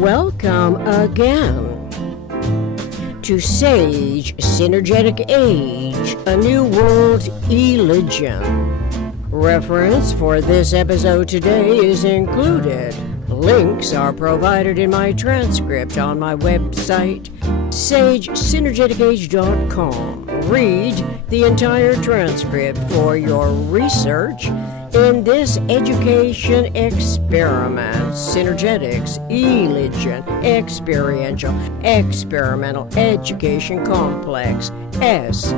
Welcome again to SAGE, Synergetic Age, a New World Religion. Reference for this episode today is included. Links are provided in my transcript on my website, sagesynergeticage.com. Read the entire transcript for your research in this education experiment, Synergetics Irrelevance, Experiential, Experimental Education Complex, SEEEEC.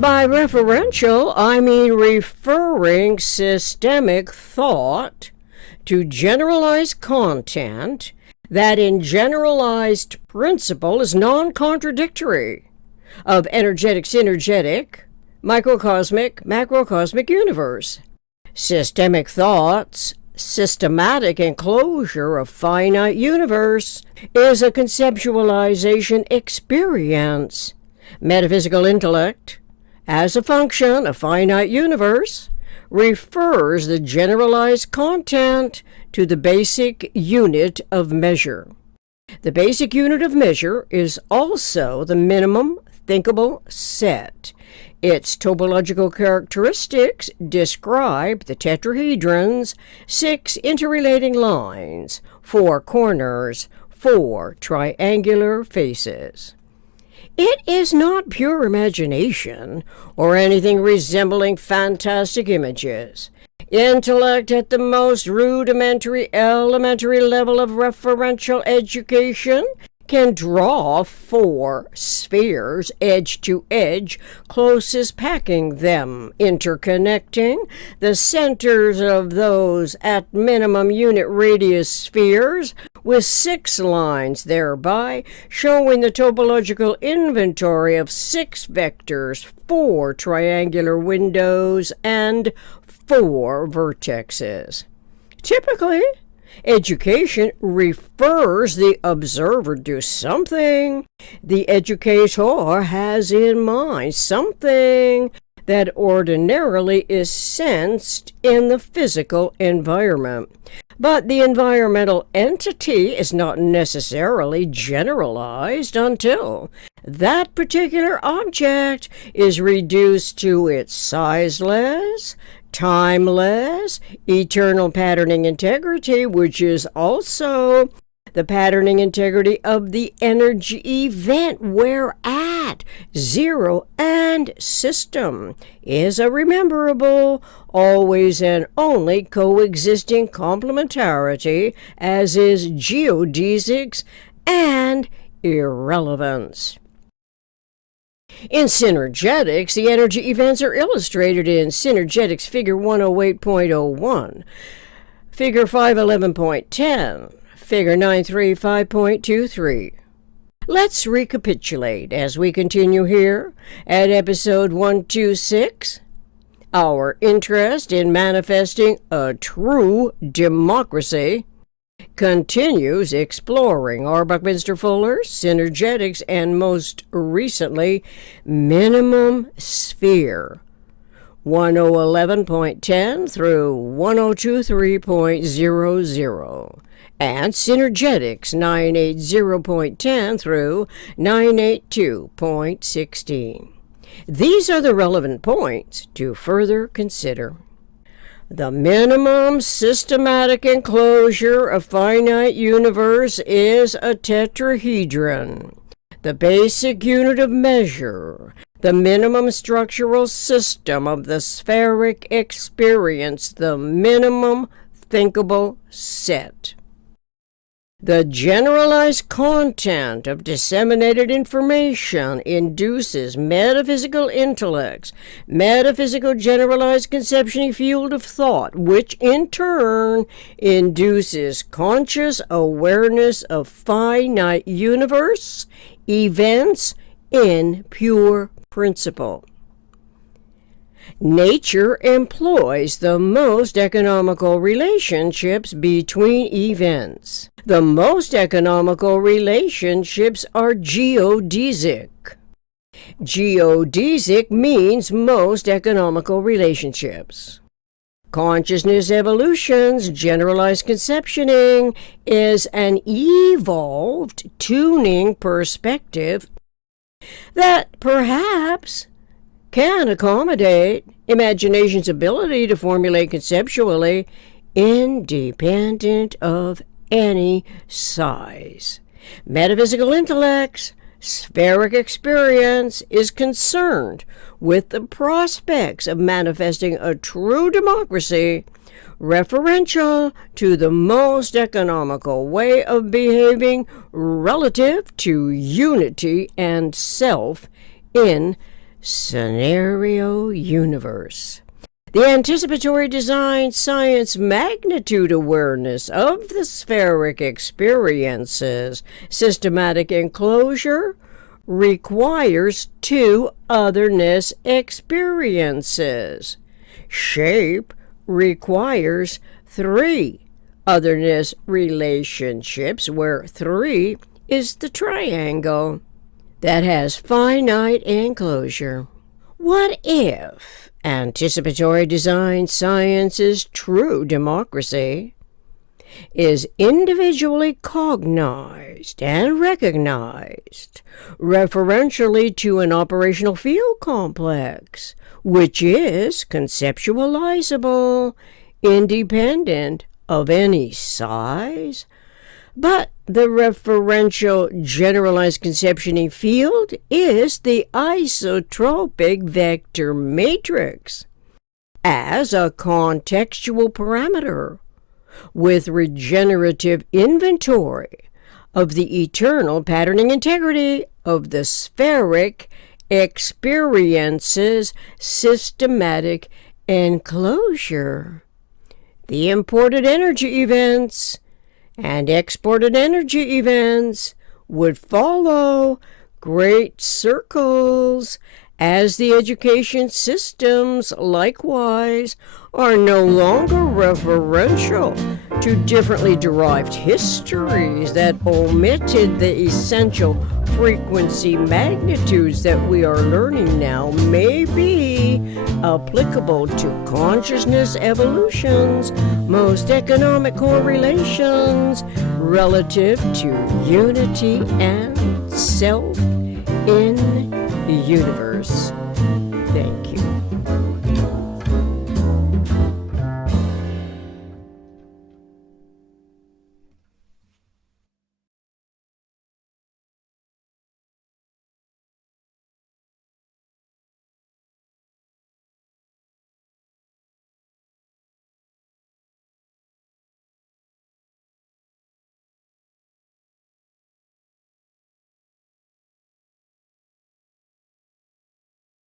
By referential, I mean referring systemic thought to generalized content that in generalized principle is non-contradictory of energetic-synergetic, microcosmic, macrocosmic universe. Systemic thought's systematic enclosure of finite universe is a conceptualization experience. Metaphysical intellect, as a function of finite universe, refers the generalized content to the basic unit of measure. The basic unit of measure is also the minimum thinkable set. Its topological characteristics describe the tetrahedron's 6 interrelating lines, 4 corners, 4 triangular faces. It is not pure imagination or anything resembling fantastic images. Intellect at the most rudimentary, elementary level of referential education can draw 4 spheres edge to edge, closest packing them, interconnecting the centers of those at minimum unit radius spheres with 6 lines, thereby showing the topological inventory of 6 vectors, 4 triangular windows, and 4 vertexes. Typically, education refers the observer to something the educator has in mind, something that ordinarily is sensed in the physical environment. But the environmental entity is not necessarily generalized until that particular object is reduced to its sizeless, timeless, eternal patterning integrity, which is also the patterning integrity of the energy event, whereat zero and system is a rememberable, always and only coexisting complementarity, as is geodesics and irrelevance. In synergetics, the energy events are illustrated in Synergetics Figure 108.01, Figure 511.10, Figure 935.23. Let's recapitulate as we continue here at episode 126. Our interest in manifesting a true democracy continues exploring R. Buckminster Fuller's synergetics and most recently minimum sphere 1011.10 through 1023.00 and synergetics 980.10 through 982.16. These are the relevant points to further consider. The minimum systematic enclosure of finite universe is a tetrahedron. The basic unit of measure, the minimum structural system of the spheric experience, the minimum thinkable set. The generalized content of disseminated information induces metaphysical intellects, metaphysical generalized conception field of thought, which in turn induces conscious awareness of finite universe, events in pure principle. Nature employs the most economical relationships between events. The most economical relationships are geodesic. Geodesic means most economical relationships. Consciousness evolution's generalized conceptioning is an evolved tuning perspective that perhaps can accommodate imagination's ability to formulate conceptually independent of any size. Metaphysical intellect's spheric experience is concerned with the prospects of manifesting a true democracy referential to the most economical way of behaving relative to unity and self in scenario universe. The anticipatory design science magnitude awareness of the spheric experiences systematic enclosure requires two otherness experiences. Shape requires three otherness relationships, where three is the triangle that has finite enclosure. What if anticipatory design science's true democracy is individually cognized and recognized referentially to an operational field complex, which is conceptualizable independent of any size? But the referential generalized conceptioning field is the isotropic vector matrix as a contextual parameter with regenerative inventory of the eternal patterning integrity of the spheric experiences systematic enclosure. The imported energy events and exported energy events would follow great circles, as the education systems likewise are no longer referential to differently derived histories that omitted the essential frequency magnitudes that we are learning now may be applicable to consciousness evolution's most economic correlations relative to unity and self in the universe.